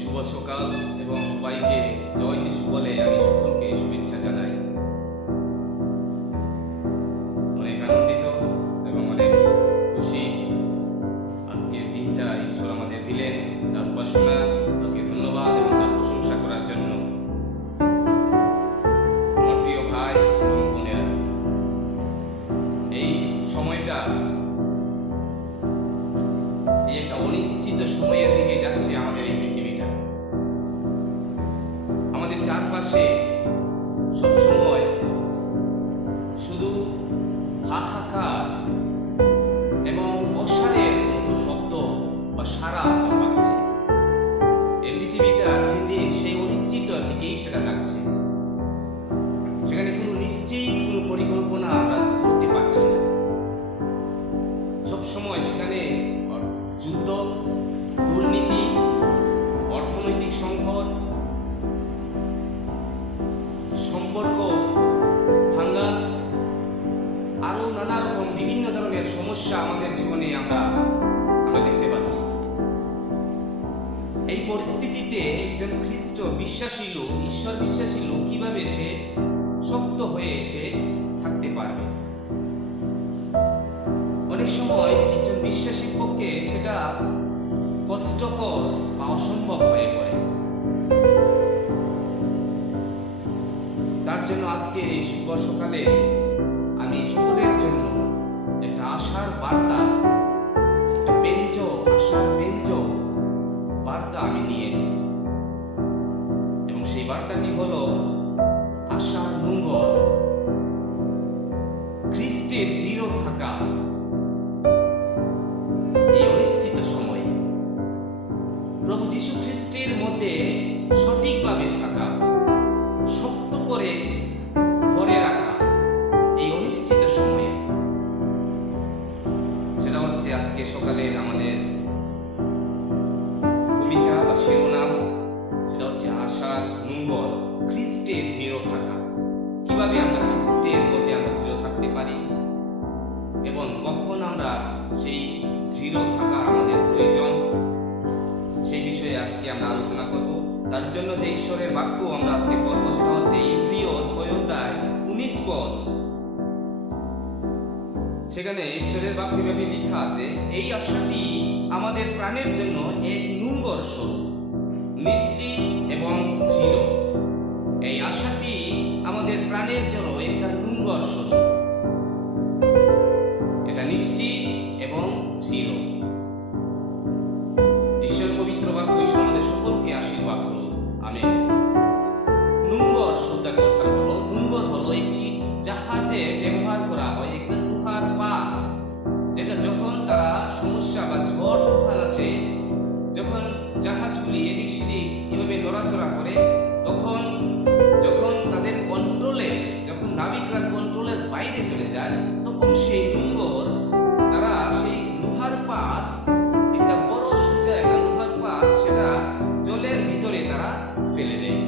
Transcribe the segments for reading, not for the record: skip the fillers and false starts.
শুভ সকাল এবং সবাইকে জয় যিশু বলে আমি সকলকে শুভেচ্ছা জানাই। অনেক আনন্দিত এবং অনেক খুশি আজকের দিনটা ঈশ্বর আমাদের দিলেন তার উপাসনা, তাকে ধন্যবাদ এবং তার প্রশংসা করার জন্য। আমার প্রিয় ভাই এবং বোনেরা, এই সময়টা এই একটা অনিশ্চিত সময়ের দিকে যাচ্ছে আমাদের এই পৃথিবীটা। আমাদের চারপাশে সবসময় শুধু হাহাকার এবং অসারের মতো শব্দ বা সারা আমরা পাচ্ছি। এই পৃথিবীটা দিন দিন সেই অনিশ্চিততার দিকেই সেটা যাচ্ছে। সেখানে কোনো নিশ্চিত কোনো পরিকল্পনা আমরা করতে পারছি না। সবসময় সেখানে যুদ্ধ, দুর্নীতি, অর্থনৈতিক সংকট, সম্পর্ক ভাঙা, আরো নানা রকম বিভিন্ন ধরনের সমস্যা আমাদের জীবনে আমরা দেখতে পাচ্ছি। এই পরিস্থিতিতে একজন খ্রিস্ট বিশ্বাসী লোক, ঈশ্বর বিশ্বাসী লোক কিভাবে সে শক্ত হয়ে এসে থাকতে পারবে? অনেক সময় একজন বিশ্বাসীর পক্ষে সেটা কষ্টকর বা অসম্ভব হয়ে পড়ে। তার জন্য আজকে এই শুভ সকালে আমি সকলের জন্য একটা আশার বার্তা, একটা আশার ব্যঞ্জ বার্তা আমি নিয়ে এসেছি। এবং সেই বার্তাটি হলো আশার নোঙ্গর, খ্রিস্টে দৃঢ় থাকা। এই অনিশ্চিত সময়ে প্রভু যীশু খ্রিস্টের মধ্যে সঠিকভাবে থাকা, শক্ত করে ধরে রাখা এই অনিশ্চিত সময়ে, সেটা হচ্ছে আজকে সকালের আমাদের ভূমিকা বা শিরোনাম। সেটা হচ্ছে আশার নোঙ্গর, খ্রিস্টে দৃঢ় থাকা। কিভাবে আমরা খ্রিস্টের মধ্যে আমরা দৃঢ় থাকতে পারি এবং কখন আমরা সেই দৃঢ় থাকা আমাদের প্রয়োজন, সেই বিষয়ে আজকে আমরা আলোচনা করব। তার জন্য যে ঈশ্বরের বাক্য আমরা আজকে পড়ব সেটা হচ্ছে ইব্রিয় 6:19 পদ। সেখানে ঈশ্বরের বাক্যভাবে লেখা আছে, এই আশাটি আমাদের প্রাণের জন্য এক নোঙ্গর স্বরূপ, নিশ্চিত এবং দৃঢ়। এই আশাটি আমাদের প্রাণের জন্য একটা নোঙ্গর স্বরূপ, এটা নিশ্চিত এবং দৃঢ়। ঈশ্বর পবিত্র বাক্য ঈশ্বর আমাদের সকলকে আশীর্বাদ করুন, আমেন। নোঙ্গর শব্দের কথা হলো, নোঙ্গর হলো একটি জাহাজে ব্যবহার করা হয় একটা লোহার পাত, যেটা যখন তারা সমস্যা বা ঝড় তুফান আসে, যখন জাহাজগুলি এদিক সেদিক এভাবে নড়াচড়া করে, তখন যখন তাদের কন্ট্রোলে, যখন নাবিকরা কন্ট্রোলের বাইরে চলে যায়, তখন সেই নোঙ্গর তারা সেই লোহার পাত, একটা বড় সোজা একটা লোহার পাত, সেটা জলের ভিতরে তারা ফেলে দেয়।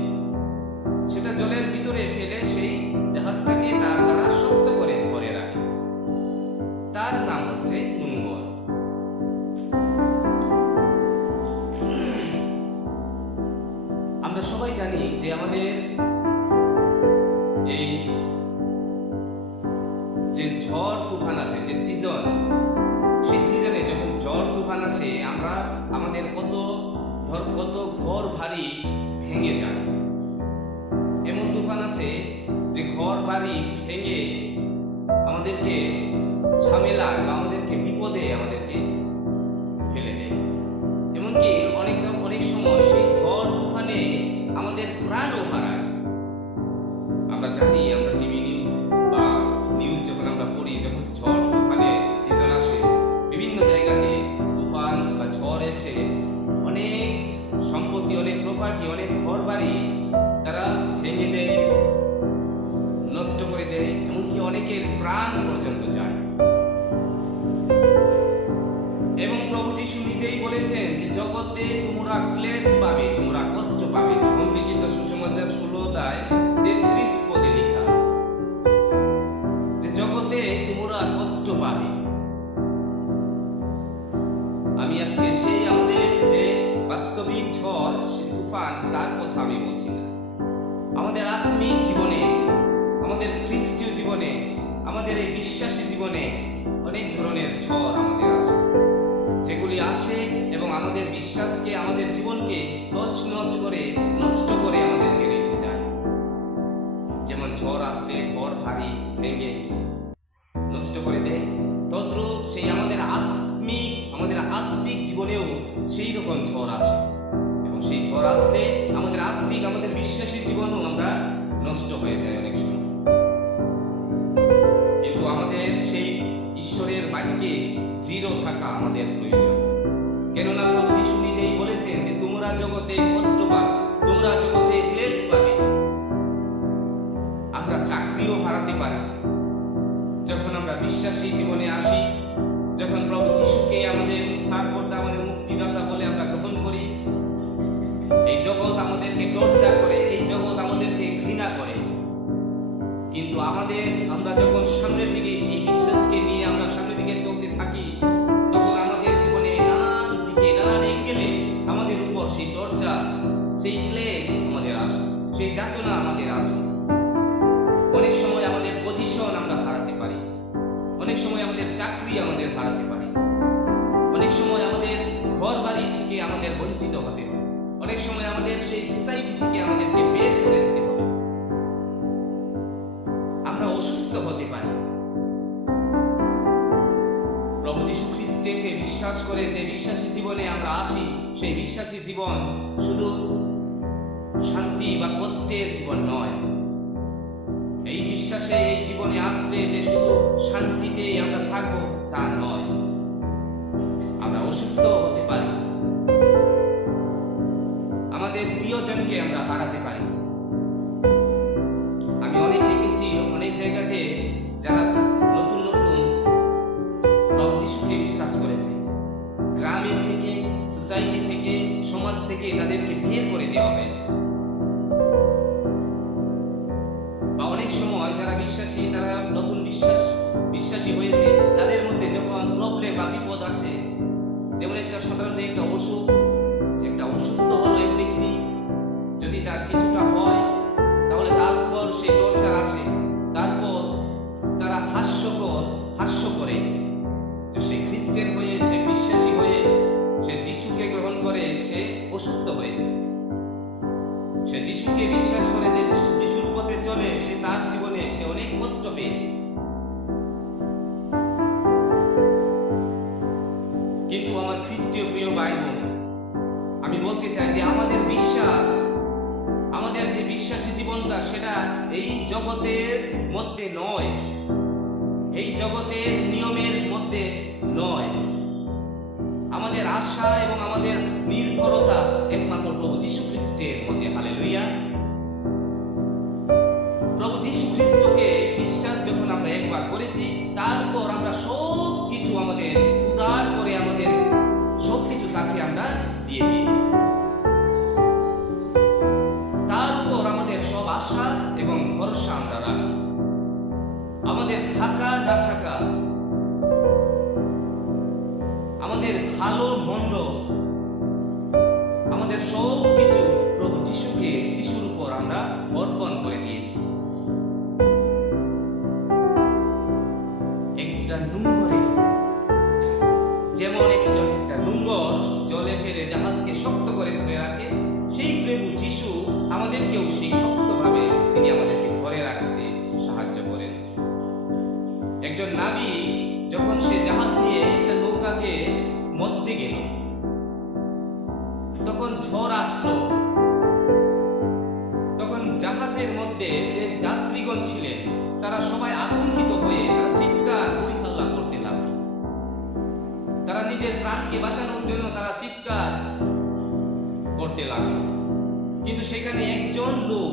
সেটা জলের ভিতরে ফেলে সেই জাহাজটাকে তার দ্বারা শক্ত করে ধরে রাখে। তার নাম হচ্ছে নোঙ্গর। আমরা সবাই জানি যে আমাদের এই যে ঝড় তুফান আসে, যে সিজন, সেই সিজনে যখন ঝড় তুফান আসে, আমরা আমাদের কত ঘর বাড়ি ভেঙে যায়। এমন তুফান আসে যে ঘর বাড়ি ভেঙে আমাদেরকে ঝামেলা বা আমাদেরকে বিপদে আমাদেরকে ফেলে দেয়। এমনকি অনেক সময় সেই ঝড় তুফানে আমাদের প্রাণও হারায়। আমরা জানি, আমরা টিভি নিউজ যখন আমরা পড়ি, যখন ঝড় তুফানের সিজন আসে, বিভিন্ন জায়গাতে তুফান বা ঝড় এসে অনেক সম্পত্তি, অনেক প্রপার্টি, অনেক ঘর বাড়ি তারা ভেঙে দেয়, নষ্ট করে দেয়, এমনকি অনেকের প্রাণ পর্যন্ত যায়। এবং প্রভু যীশু নিজেই বলেছেন যে জগতে তোমরা ক্লেশ পাবে, তোমরা কষ্ট পাবে। যখন লিখিত সুসমাচার 16:33 পদে লেখা যে জগতে তোমরা কষ্ট পাবে। আমি আজকে সেই আমাদের যে বাস্তবিক ঝড়, তুফান তার কথা আমি বলছি না। আমাদের আত্মিক জীবনে, আমাদের খ্রিস্টীয় জীবনে, আমাদের এই বিশ্বাসী জীবনে অনেক ধরনের ঝড় আমাদের আসে, যেগুলি আসে এবং আমাদের বিশ্বাসকে, আমাদের জীবনকে তছনছ করে, নষ্ট করে আমাদেরকে রেখে যায়। যেমন ঝড় আসলে ঘর ভারী ভেঙে নষ্ট করে দেয়, তদ্রূপ সেই আমাদের আত্মিক জীবনেও সেই রকম ঝড় আসে এবং সেই ঝড় আসলে আমাদের আমাদের বিশ্বাসী জীবনও আমরা নষ্ট হয়ে যায় অনেক সময়। কিন্তু আমাদের সেই ঈশ্বরের বাক্যে দৃঢ় থাকা আমাদের প্রয়োজন। কেননা প্রভু যীশু নিজেই বলেছেন যে তোমরা জগতে কষ্ট পাবে, তোমরা জগতে ক্লেশ পাবে। আমরা চাকরিও হারাতে পারি যখন আমরা বিশ্বাসী জীবনে আসি, যখন প্রভু যীশুকে আমাদের উদ্ধারকর্তা, আমাদের মুক্তিদাতা বলে আমরা গ্রহণ করি। এই জগৎ আমাদেরকে টর্চার করে, এই জগৎ আমাদেরকে ঘৃণা করে, কিন্তু আমরা যখন সামনের দিকে এই বিশ্বাসকে নিয়ে আমরা সামনের দিকে চলতে থাকি, তখন আমাদের জীবনে নানান দিকে, নানান অ্যাঙ্গেলে আমাদের উপর সেই টর্চার, সেই ক্লেশ আমাদের আসে, সেই যাতনা আমাদের আসে। অনেক সময় আমাদের পজিশন আমরা হারাতে পারি, অনেক সময় আমাদের চাকরি আমাদের হারাতে পারি, অনেক সময় আমাদের ঘর বাড়ি থেকে আমাদের বঞ্চিত হতে হবে, অনেক সময় আমাদের সেই সোসাইটি থেকে আমাদেরকে বের করে দিতে হবে, আমরা অসুস্থ হতে পারি। প্রভু যীশু খ্রিস্টকে বিশ্বাস করে যে বিশ্বাসী জীবনে আমরা আসি, সেই বিশ্বাসী জীবন শুধু শান্তি বা কষ্টের জীবন নয়। এই বিশ্বাসে এই জীবনে আসলে যে শুধু শান্তিতেই আমরা থাকবো তা নয়, আমরা অসুস্থ হতে পারি, আমাদের প্রিয়জনকে আমরা হারাতে পারি। আমি অনেক দেখেছি অনেক জায়গাতে যারা নতুন নতুন প্রভু যীশুকে বিশ্বাস করেছে, গ্রামের থেকে, সোসাইটি থেকে, সমাজ থেকে তাদেরকে বের করে দেওয়া হয়েছে। বা অনেক সময় যারা বিশ্বাসী, তারা নতুন বিশ্বাসী হয়েছে, তাদের মধ্যে যখন প্রবলেম বা বিপদ আসে, যেমন সাধারণত একটা অসুস্থ হলো এক ব্যক্তি, যদি তার কিছুটা হয় তাহলে তার উপর সেই টর্চার আসে, তারপর তারা হাস্য করে যে সে খ্রিস্টান হয়ে, সে বিশ্বাসী হয়ে, সে যিশুকে গ্রহণ করে, সে অসুস্থ হয়েছে। সে যিশুকে বিশ্বাস করে, যে যিশুর পথে চলে, সে তার জীবনে সে অনেক কষ্ট পেয়েছে। কিন্তু আমার খ্রিস্টীয় প্রিয় ভাই বোন, আমি বলতে চাই যে আমাদের বিশ্বাস, আমাদের যে বিশ্বাসী জীবনটা, সেটা এই জগতের মধ্যে নয়, এই জগতের নিয়মের মধ্যে নয়। আমাদের আশা এবং আমাদের নির্ভরতা একমাত্র প্রভু যীশু খ্রিস্টের মধ্যে। হালেলুয়া। প্রভু যীশু খ্রিস্টকে বিশ্বাস যখন আমরা একবার করেছি, তারপর আমরা সবকিছু আমাদের উদার করে, আমাদের সবকিছু তাকে আমরা দিয়ে দিয়েছি। তার উপর আমাদের সব আশা এবং ভরসা আমরা রাখি। আমাদের থাকা না থাকা, আমাদের ভালো মন্দ, আমাদের সব কিছু প্রভু যিশুর উপর আমরা অর্পণ করে দিয়েছি। একটা নোঙরে যেমন একটা নোঙর জলে ফেলে জাহাজকে শক্ত করে ধরে রাখে, সেই প্রভু যিশু আমাদেরকেও সেই শক্তভাবে তিনি আমাদেরকে ধরে রাখতে সাহায্য করেন। একজন নাবী যখন সে জাহাজ নিয়ে একটা নৌকাকে মধ্যে গেল, তখন ঝড় আসলো, তখন জাহাজের মধ্যে যে যাত্রীগণ ছিলেন তারা সবাই আতঙ্কিত হয়ে তারা চিৎকার হইহল্লা করতে লাগলো। তারা নিজের প্রাণকে বাঁচানোর জন্য তারা চিৎকার করতে লাগলো। কিন্তু সেখানে একজন লোক,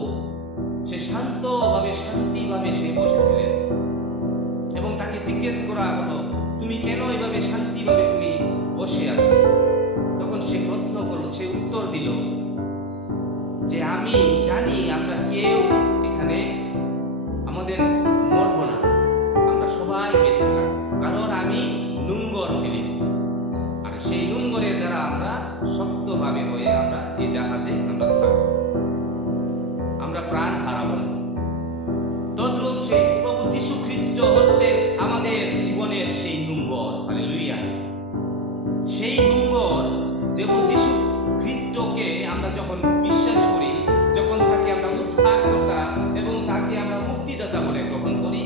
সে শান্তিভাবে সে বসেছিলেন এবং তাকে জিজ্ঞেস করা হলো, তুমি কেন এভাবে শান্তিভাবে তুমি বসে আছো? তখন সে প্রশ্ন করলো, সে উত্তর দিল যে আমি জানি আমরা কেউ এখানে আমাদের মরবো না, আমরা সবাই বেঁচে থাকবো, কারণ আমি নোঙর ফেলেছি। আর সেই নোঙ্গরের দ্বারা আমরা শক্তভাবে হয়ে আমরা এই জাহাজে আমরা থাকবো, আমরা প্রাণ হারাবো না। তদ্রূপ সেই প্রভু যীশু খ্রিস্ট হচ্ছে আমাদের জীবনের সেই নোঙ্গর। হালেলুয়া। সেই নোঙ্গর যে যীশু খ্রিস্টকে আমরা যখন বিশ্বাস করি, যখন তাকে আমরা উদ্ধারকর্তা এবং তাকে আমরা মুক্তিদাতা বলে গ্রহণ করি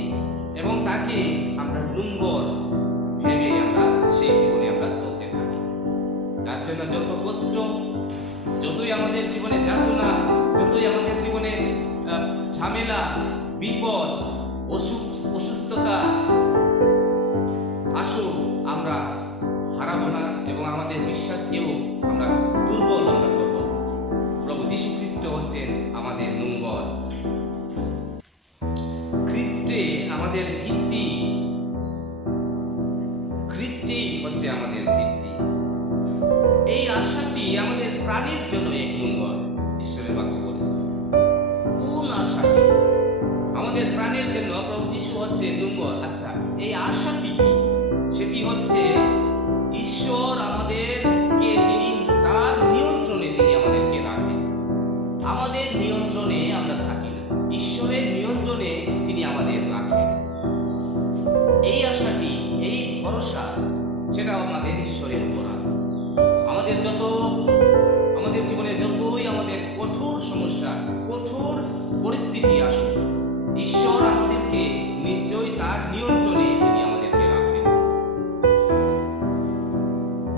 এবং তাকে আমরা নোঙ্গর ভেবে আমরা সেই জীবনে আমরা চলতে থাকি, তার জন্য যত কষ্ট, যতই আমাদের জীবনে যাতনা, যতই আমাদের জীবনে ঝামেলা, বিপদ, অসুস্থতা আসুক, আমরা হারাবো না এবং আমাদের বিশ্বাসকেও আমরা দুর্বল না করব। প্রভু যীশু খ্রিস্ট হচ্ছেন আমাদের নোঙ্গর। খ্রিস্টে আমাদের ভিত্তি, খ্রিস্টই হচ্ছে আমাদের ভিত্তি। এই আশাটি আমাদের প্রাণের জন্য এক নোঙ্গর। ঈশ্বরের বাক্য বলেছে কোন আশাটি আমাদের প্রাণের জন্য প্রভু যীশু হচ্ছে নোঙ্গর। আচ্ছা, এই আশাটি কি? সেটি হচ্ছে ঈশ্বর আমাদেরকে তিনি তার নিয়ন্ত্রণে তিনি আমাদেরকে রাখেন। আমাদের নিয়ন্ত্রণে আমরা থাকি না, ঈশ্বরের নিয়ন্ত্রণে তিনি আমাদের রাখেন। এই আশাটি, এই ভরসা, সেটা আমাদের ঈশ্বরের উপর আছে। আমাদের জীবনে যতই আমাদের কঠোর সমস্যা, কঠোর পরিস্থিতি আসুক, ঈশ্বর আমাদেরকে নিশ্চয়ই তার নিয়ন্ত্রণে তিনি আমাদেরকে রাখেন।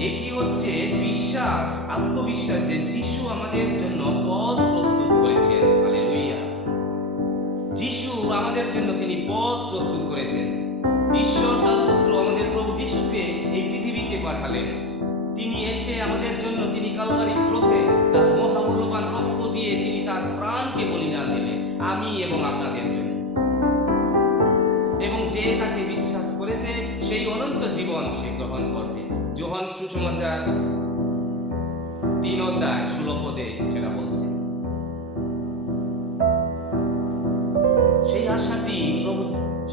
এটি হচ্ছে বিশ্বাস, আত্মবিশ্বাস যে যিশু আমাদের জন্য পথ প্রস্তুত করেছেন। হালেলুয়া। যিশু আমাদের জন্য তিনি পথ প্রস্তুত করেছেন। ঈশ্বর তার পুত্র আমাদের প্রভু যিশুকে এই পৃথিবীতে পাঠালেন। তিনি এসে আমাদের জন্য তিনি কালভারি ক্রসে তার মহামূল্যবান রক্ত দিয়ে তিনি তার প্রাণকে বলিদান দিলেন আমি এবং আপনাদের জন্য। এবং যে তাকে বিশ্বাস করেছে সেই অনন্ত জীবন সে গ্রহণ করবে। যোহান সুসমাচার 3:16 সেটা বলছে।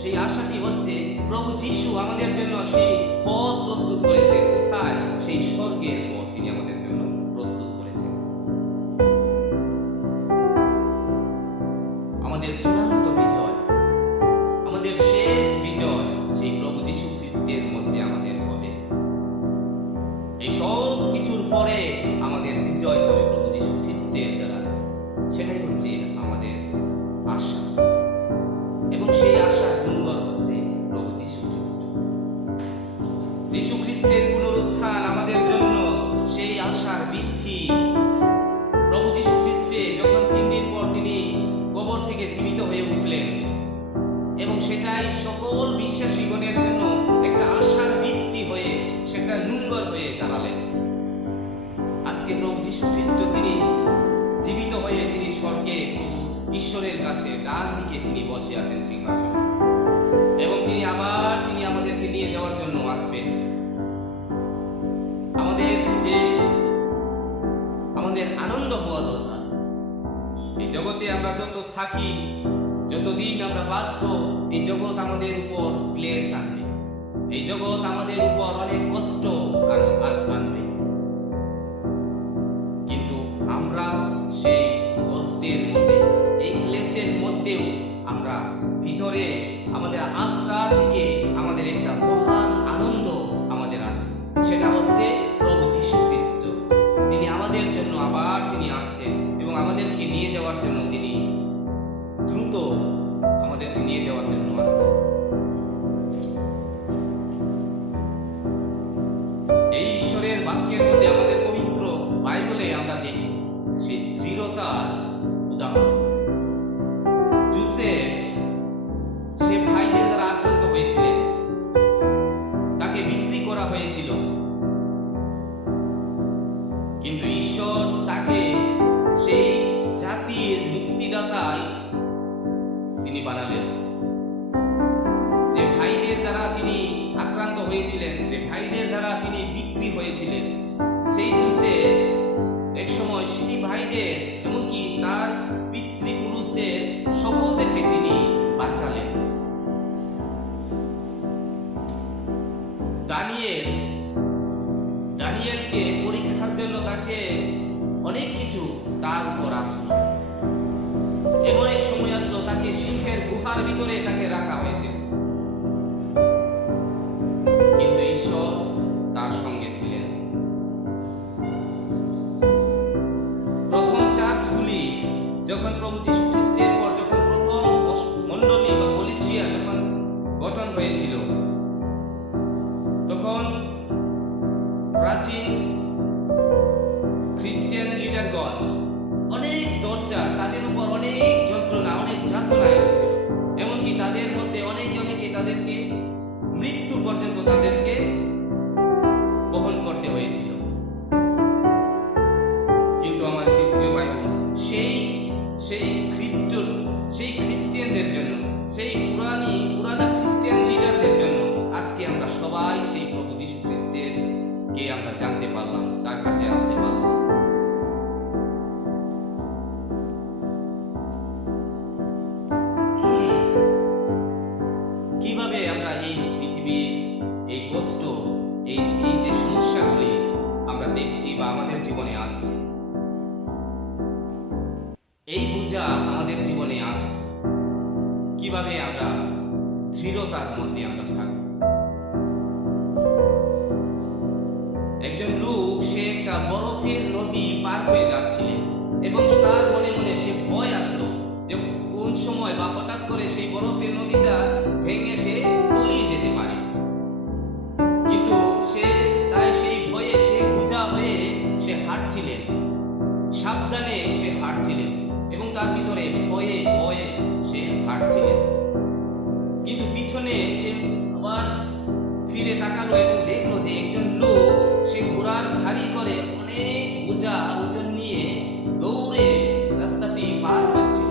সেই আশাটি হচ্ছে প্রভু যিশু আমাদের জন্য সেই পথ প্রস্তুত করেছে। কোথায়? সেই স্বর্গের পথ তিনি আমাদের জন্য প্রস্তুত করেছেন। আমাদের চূড়ান্ত বিজয়, আমাদের শেষ বিজয় সেই প্রভু যীশু খ্রিস্টের মধ্যে আমাদের হবে। এই সব কিছুর পরে আমাদের বিজয় হবে প্রভু যীশু খ্রিস্টের দ্বারা। সেটাই হচ্ছে আমাদের আশা এবং সেই আশার নোঙ্গর হচ্ছে প্রভু যীশু খ্রিস্ট। যীশু খ্রিস্টের পুনরুত্থান আমাদের জন্য সেই আশার বৃদ্ধি। প্রভু যীশু খ্রিস্টে যখন 3 দিন পর তিনি কবর থেকে জীবিত হয়ে উঠলেন এবং সেটাই সকল বিশ্বাসীগণের জন্য একটা আশার ভিত্তি হয়ে সেটা নোঙ্গর হয়ে দাঁড়ালেন। আজকে প্রভু যীশু খ্রিস্ট তিনি জীবিত হয়ে তিনি স্বর্গে ঈশ্বরের কাছে ডান দিকে তিনি বসে আছেন সিংহাসনে এবং তিনি আমাদেরকে নিয়ে যাওয়ার জন্য আসবেন। আমাদের আনন্দ হওয়া দরকার। এই জগতে আমরা যত থাকি, যতদিন আমরা বাঁচবো, এই জগৎ আমাদের উপর ক্লেশ আনবে, এই জগৎ আমাদের উপর অনেক কষ্ট আনবে, কিন্তু আমরা সেই কষ্টের মধ্যে, এই ক্লেশের মধ্যেও আমরা ভিতরে আমাদের আত্মার দিকে আমাদের একটা মহান আনন্দ আমাদের আছে। সেটা হচ্ছে প্রভু যীশু খ্রিস্ট। তিনি আমাদের জন্য আবার তিনি আসছেন এবং আমাদেরকে নিয়ে যাওয়ার জন্য তিনি দ্রুত আমাদেরকে নিয়ে যাওয়ার জন্য আসছেন। এই ঈশ্বরের বাক্যের মধ্যে আমাদের পবিত্র বাইবেলে আমরা দেখি সেই দৃঢ়তার উদাহরণ। যোসেফ সে ভাইদের দ্বারা আক্রান্ত হয়েছিলেন, তাকে বিক্রি করা হয়েছিল, কিন্তু ঈশ্বর তাকে সেই জাতির মুক্তিদাতায় তিনি বানালেন। যে ভাইদের দ্বারা তিনি আক্রান্ত হয়েছিলেন, যে ভাইদের দ্বারা তিনি বিক্রি হয়েছিলেন, সেই যোসেফ এক সময় সেই ভাইদের এমনকি তার পিতৃপুরুষদের সকলদেরকে তিনি বাঁচালেন। দানিয়েল তার উপর আসলো। এমন এক সময় আসলো তাকে সিংহের গুহার ভিতরে তাকে রাখা হয়েছে, কিন্তু ঈশ্বর তার সঙ্গে ছিলেন। প্রথম চার্চগুলি যখন প্রভু যীশু খ্রিস্টের পর যখন প্রথম মণ্ডলী বা কলিসিয়া যখন গঠন হয়েছিল, তখন প্রাচীন খ্রিস্টান লিডারগণ অনেক দরজা, তাদের উপর অনেক যন্ত্রণা, অনেক যাতনা এসেছিল। এমনকি তাদের মধ্যে অনেকে তাদেরকে মৃত্যু পর্যন্ত তাদেরকে বহন করতে হয়েছিল। কিন্তু আমার খ্রিস্টীয় ভাই বোন, সেই খ্রিস্টানদের জন্য, সেই পুরানা খ্রিস্টান লিডারদের জন্য আজকে আমরা সবাই সেই প্রভু যীশু খ্রিস্টের কে আমরা জানতে পারলাম, তার কাছে আসতে পারলাম। কিভাবে আমরা এই পৃথিবীর এই কষ্ট, এই যে সমস্যাগুলি আমরা দেখছি বা আমাদের জীবনে আসছে, এই বোঝা আমাদের জীবনে আসছে, কিভাবে আমরা দৃঢ়তার মধ্যে আমরা থাকব। একজন লোক, সে একটা বরফের নদী পার হয়ে যাচ্ছিলেন এবং তার মনে মনে সে ভয় আসলো যে কোন সময় বা হঠাৎ করে সেই বরফের নদীটা ভেঙে সে তলিয়ে যেতে পারে। কিন্তু তাই সেই ভয়ে সে বোঝা হয়ে সে হাঁটছিলেন, সাবধানে সে হাঁটছিলেন এবং তার ভিতরে ভয়ে সে হাঁটছিলেন। কিন্তু পিছনে সে আবার ফিরে তাকালো এবং দেখলো যে একজন লোক, সে ঘোড়ার গাড়ি করে অনেক বোঝা ওজন নিয়ে দৌড়ে রাস্তাটি পার হচ্ছিল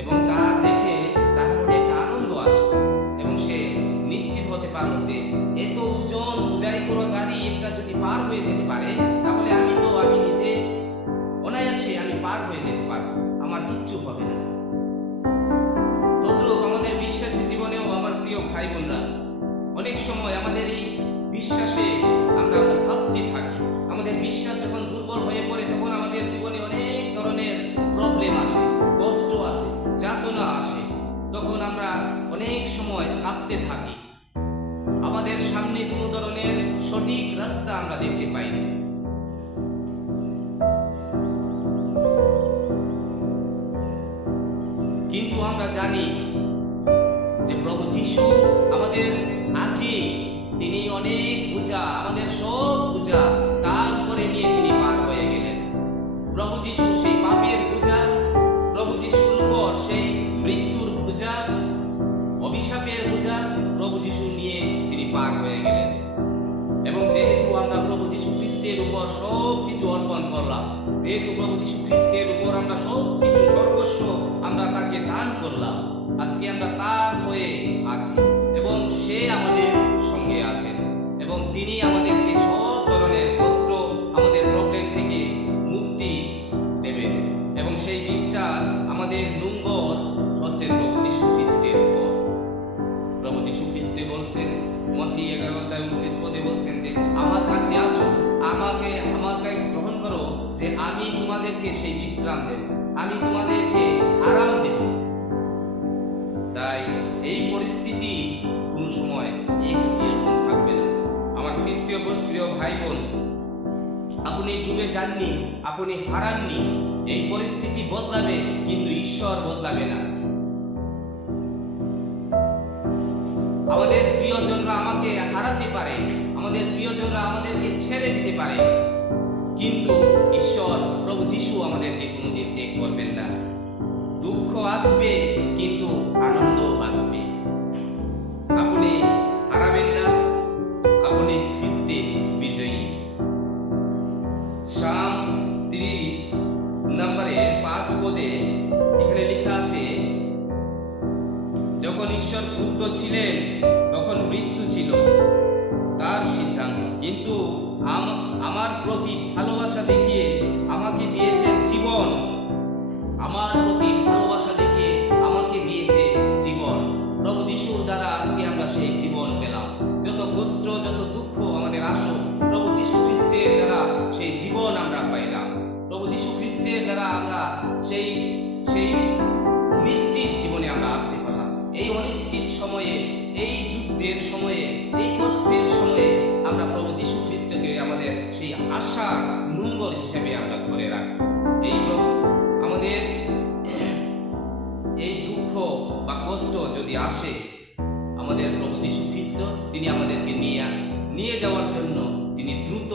এবং তা দেখে তার মনে একটা আনন্দ আসলো এবং সে নিশ্চিত হতে পারলো যে এত ওজন বোঝাই করা গাড়ি একটা যদি পার হয়ে যেতে পারে, তাহলে আমি নিজে অনায়াসে আমি পার হয়ে যেতে পারবো, আমার কিচ্ছু হবে না। তদ্রূপ আমাদের বিশ্বাসী জীবনেও আমার প্রিয় ভাই বোনরা, অনেক সময় আমাদের এই বিশ্বাসে আমরা ভাবতে থাকি। আমাদের বিশ্বাস যখন দুর্বল হয়ে পড়ে, তখন আমাদের জীবনে অনেক ধরনের প্রবলেম আসে, কষ্ট আসে, যাতনা আসে। তখন আমরা অনেক সময় কাঁপতে থাকি, আমাদের সামনে কোনো ধরনের সঠিক রাস্তা আমরা দেখতে পাই না। কিন্তু আমরা জানি যে প্রভু যীশু আমাদের আগে, তিনি অনেক বোঝা, আমাদের সব বোঝা তার উপরে নিয়ে তিনি পার হয়ে গেলেন। প্রভু যীশু সেই পাপের বোঝা, প্রভু যীশুর উপর সেই মৃত্যুর বোঝা, অভিশাপের বোঝা প্রভু যীশু নিয়ে তিনি পার হয়ে গেলেন। এবং যেহেতু আমরা প্রভু যীশু খ্রিস্টের উপর সব কিছু অর্পণ করলাম, যেহেতু প্রভু যীশু খ্রিস্টের উপর আমরা সব কিছু সর্বস্ব আমরা তাকে দান করলাম, আজকে আমরা তার হয়ে আছি এবং সে আমাদের সঙ্গে আছেন এবং তিনি আমাদেরকে সব ধরনের কষ্ট, আমাদের প্রবলেম থেকে মুক্তি দেবেন। এবং সেই বিশ্বাস আমাদের লুঙ্গর হচ্ছে প্রভু যীশু খ্রিস্টের উপর। প্রভু যীশু খ্রিস্টে বলছেন, মথি 11:29 বলছেন যে আমার কাছে আসো, আমাকে গ্রহণ করো, যে আমি তোমাদেরকে সেই বিশ্রাম দেব, আমি তোমাদেরকে আরাম দেব। তাই এই পরিস্থিতি কোনো সময় এরকম থাকবে না। আমার খ্রিস্টীয় প্রিয় ভাই বোন, আপনি ডুবে যাননি, আপনি হারাননি। এই পরিস্থিতি বদলাবে, কিন্তু ঈশ্বর বদলাবে না। আমাদের প্রিয়জনরা আমাকে হারাতে পারে, আমাদের প্রিয়জনরা আমাদেরকে ছেড়ে দিতে পারে, কিন্তু ঈশ্বর প্রভু যীশু আমাদেরকে কোনোদিন ত্যাগ করবেন না। দুঃখ আসবে, কিন্তু আনন্দ আসবে। আপনি হারাবেন না, আপনি খ্রিস্টে বিজয়ী। সাম 30:5 এখানে লেখা আছে, যখন ঈশ্বর ক্রুদ্ধ ছিলেন তখন মৃত্যু ছিল তার সিদ্ধান্ত, কিন্তু আমার প্রতি ভালোবাসা দেখিয়ে আমাকে দিয়েছেন জীবন। আমার প্রতি ভালোবাসা দেখিয়ে আমাকে দিয়েছে জীবন। আমরা প্রভু যীশু খ্রিস্টকে আমাদের সেই আশার নোঙ্গর হিসেবে আমরা ধরে রাখবো। আমাদের এই দুঃখ বা কষ্ট যদি আসে, আমাদের প্রভু যীশু খ্রিস্ট তিনি আমাদেরকে নিয়ে যাওয়ার জন্য তিনি দ্রুত,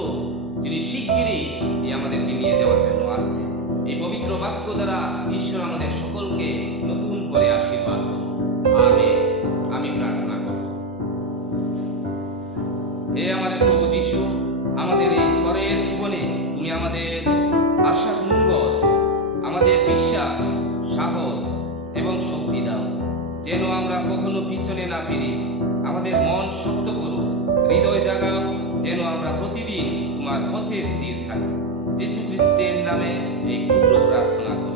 তিনি শিগগিরই আমাদেরকে নিয়ে যাওয়ার জন্য আসছে। এই পবিত্র বাক্য দ্বারা ঈশ্বর আমাদের সকলকে নতুন করে আশীর্বাদ করুন। আমেন। আমি প্রার্থনা করব। হে আমাদের প্রভু যীশু, আমাদের এই ঝড়ের জীবনে তুমি আমাদের আশার নোঙ্গর, আমাদের বিশ্বাস, সাহস এবং শক্তি দাও, যেন আমরা কখনো পিছনে না ফিরি। আমাদের মন শক্ত করো, হৃদয় জাগাও, যেন আমরা প্রতিদিন তোমার পথে স্থির থাকি। যীশু খ্রিস্টের নামে এই ক্ষুদ্র প্রার্থনা করি।